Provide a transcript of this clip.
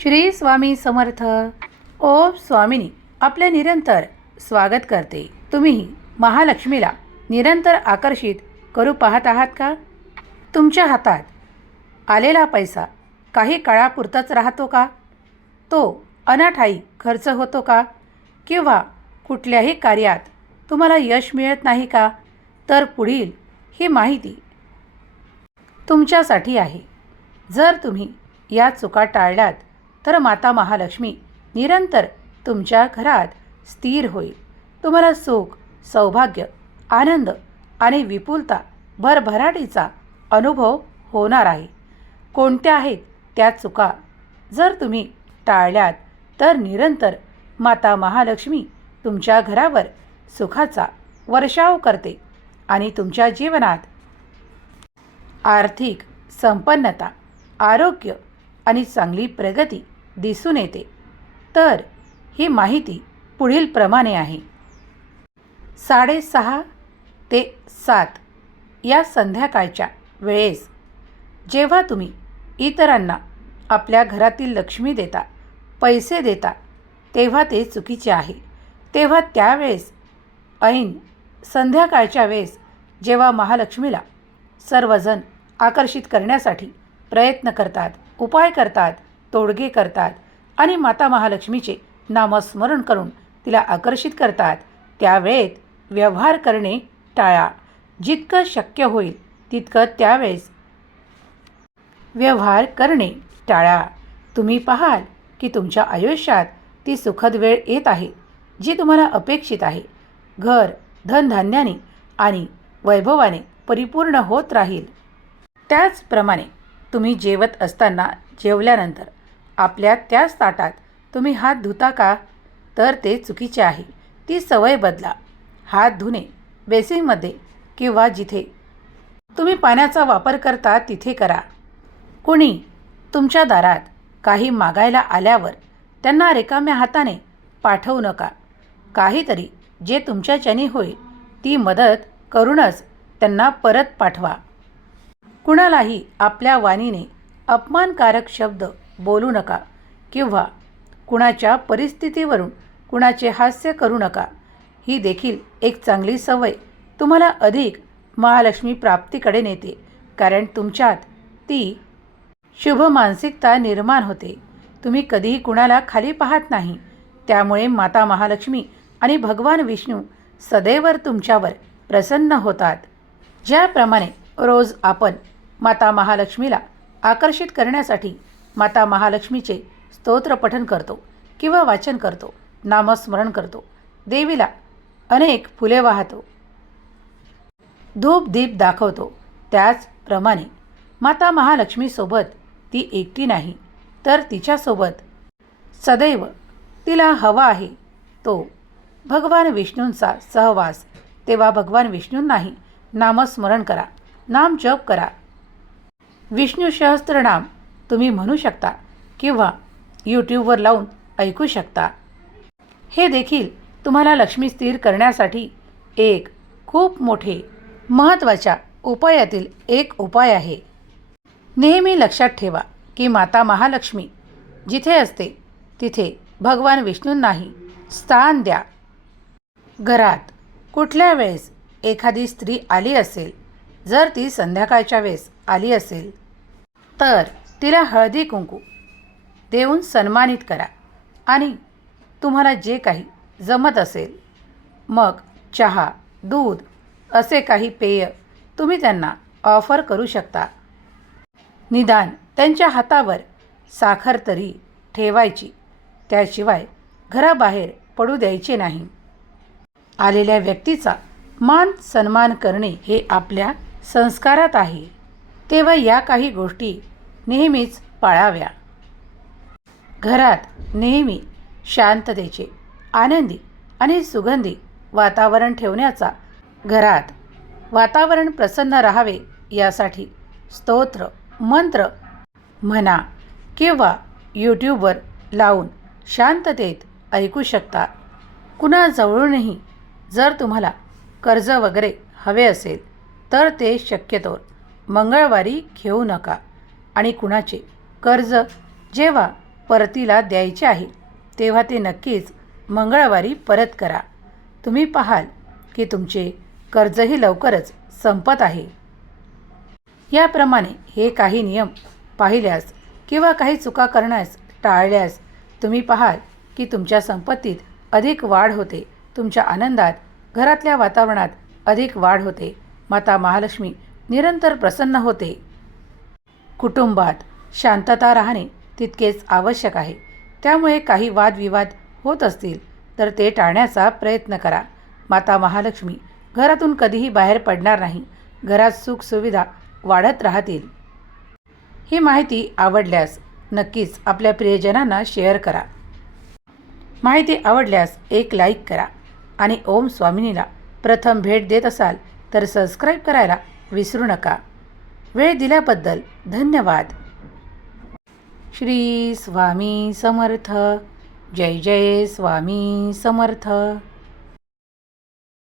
श्री स्वामी समर्थ. ओम स्वामिनी आपले निरंतर स्वागत करते. तुम्ही महालक्ष्मीला निरंतर आकर्षित करू पाहत आहात का? तुमच्या हातात आलेला पैसा काही काळापुरताच राहतो का? तो अनाठायी खर्च होतो का? किंवा कुठल्याही कार्यात तुम्हाला यश मिळत नाही का? तर पुढील ही माहिती तुमच्यासाठी आहे. जर तुम्ही या चुका टाळल्यात तर माता महालक्ष्मी निरंतर तुमच्या घरात स्थिर होईल. तुम्हाला सुख, सौभाग्य, आनंद आणि विपुलता भरभराटीचा अनुभव होणार आहे. कोणत्या आहेत त्या चुका? जर तुम्ही टाळल्यात तर निरंतर माता महालक्ष्मी तुमच्या घरावर सुखाचा वर्षाव करते आणि तुमच्या जीवनात आर्थिक संपन्नता, आरोग्य आणि चांगली प्रगती दिसून येते. तर ही माहिती पुढील प्रमाणे आहे. 6:30 ते 7 या संध्याकाळच्या वेळेस जेव्हा तुम्ही इतरांना आपल्या घरातील लक्ष्मी देता, पैसे देता, तेव्हा ते चुकीचे आहे. तेव्हा त्यावेळेस ऐन संध्याकाळच्या वेळेस जेव्हा महालक्ष्मीला सर्वजण आकर्षित करण्यासाठी प्रयत्न करतात, उपाय करतात, तोडगे करतात आणि माता महालक्ष्मीचे नामस्मरण करून तिला आकर्षित करतात, त्यावेळेत व्यवहार करणे टाळा. जितकं शक्य होईल तितकं त्यावेळेस व्यवहार करणे टाळा. तुम्ही पाहाल की तुमच्या आयुष्यात ती सुखद वेळ येत आहे जी तुम्हाला अपेक्षित आहे. घर धनधान्याने आणि वैभवाने परिपूर्ण होत राहील. त्याचप्रमाणे तुम्ही जेवत असताना जेवल्यानंतर आपल्या त्याच ताटात तुम्ही हात धुता का? तर ते चुकीचे आहे. ती सवय बदला. हात धुणे बेसिनमध्ये किंवा जिथे तुम्ही पाण्याचा वापर करता तिथे करा. कुणी तुमच्या दारात काही मागायला आल्यावर त्यांना रिकाम्या हाताने पाठवू नका. काहीतरी जे तुमच्याच्याने होईल ती मदत करूनच त्यांना परत पाठवा. कुणालाही आपल्या वाणीने अपमानकारक शब्द बोलू नका किंवा कुणाच्या परिस्थितीवरून कुणाचे हास्य करू नका. ही देखील एक चांगली सवय तुम्हाला अधिक महालक्ष्मी प्राप्तीकडे नेते, कारण तुमच्यात ती शुभ मानसिकता निर्माण होते. तुम्ही कधीही कुणाला खाली पाहत नाही. त्यामुळे माता महालक्ष्मी आणि भगवान विष्णू सदैव तुमच्यावर प्रसन्न होतात. ज्याप्रमाणे रोज आपण माता महालक्ष्मीला आकर्षित करण्यासाठी माता महालक्ष्मीचे स्तोत्र पठण करतो किंवा वाचन करतो, नामस्मरण करतो, देवीला अनेक फुले वाहतो, धूप दीप दाखवतो, त्याचप्रमाणे माता महालक्ष्मीसोबत ती एकटी नाही तर तिच्यासोबत सदैव तिला हवा आहे तो भगवान विष्णूंचा सहवास. तेव्हा भगवान विष्णूंनाही नामस्मरण करा, नाम जप करा. विष्णू सहस्त्रनाम तुम्ही म्हणू शकता किंवा यूट्यूबवर लावून ऐकू शकता. हे देखील तुम्हाला लक्ष्मी स्थिर करण्यासाठी एक खूप मोठे महत्त्वाच्या उपायातील एक उपाय आहे. नेहमी लक्षात ठेवा की माता महालक्ष्मी जिथे असते तिथे भगवान विष्णूंनाही स्थान द्या. घरात कुठल्या वेळेस एखादी स्त्री आली असेल, जर ती संध्याकाळच्या वेळेस आली असेल तर तिला हळदी कुंकू देऊन सन्मानित करा आणि तुम्हाला जे काही जमत असेल, मग चहा, दूध असे काही पेय तुम्ही त्यांना ऑफर करू शकता. निदान त्यांच्या हातावर साखर तरी ठेवायची. त्याशिवाय घराबाहेर पडू द्यायचे नाही. आलेल्या व्यक्तीचा मान सन्मान करणे हे आपल्या संस्कारात आहे. तेव्हा या काही गोष्टी नेहमीच पाळाव्या. घरात नेहमी शांततेचे, आनंदी आणि सुगंधी वातावरण ठेवण्याचा, घरात वातावरण प्रसन्न राहावे यासाठी स्तोत्र, मंत्र म्हणा किंवा यूट्यूबवर लावून शांततेत ऐकू शकता. कुणाजवळूनही जर तुम्हाला कर्ज वगैरे हवे असेल तर ते शक्यतोवर मंगळवारी घेऊ नका. आणि कुणाचे कर्ज जेव्हा परतीला द्यायचे आहे तेव्हा ते नक्कीच मंगळवारी परत करा. तुम्ही पाहाल की तुमचे कर्जही लवकरच संपत आहे. याप्रमाणे हे काही नियम पाहिल्यास किंवा काही चुका करण्यास टाळल्यास तुम्ही पाहाल की तुमच्या संपत्तीत अधिक वाढ होते, तुमच्या आनंदात, घरातल्या वातावरणात अधिक वाढ होते. माता महालक्ष्मी निरंतर प्रसन्न होते. कुटुंबात शांतता राहणे तितकेच आवश्यक आहे. त्यामुळे काही वादविवाद होत असतील तर ते टाळण्याचा प्रयत्न करा. माता महालक्ष्मी घरातून कधीही बाहेर पडणार नाही. घरात सुखसुविधा वाढत राहतील. ही माहिती आवडल्यास नक्कीच आपल्या प्रियजनांना शेअर करा. माहिती आवडल्यास एक लाईक करा आणि ओम स्वामिनीला प्रथम भेट देत असाल तर सबस्क्राईब करायला विसरू नका. वेळ दिल्याबद्दल धन्यवाद. श्री स्वामी समर्थ. जय जय स्वामी समर्थ.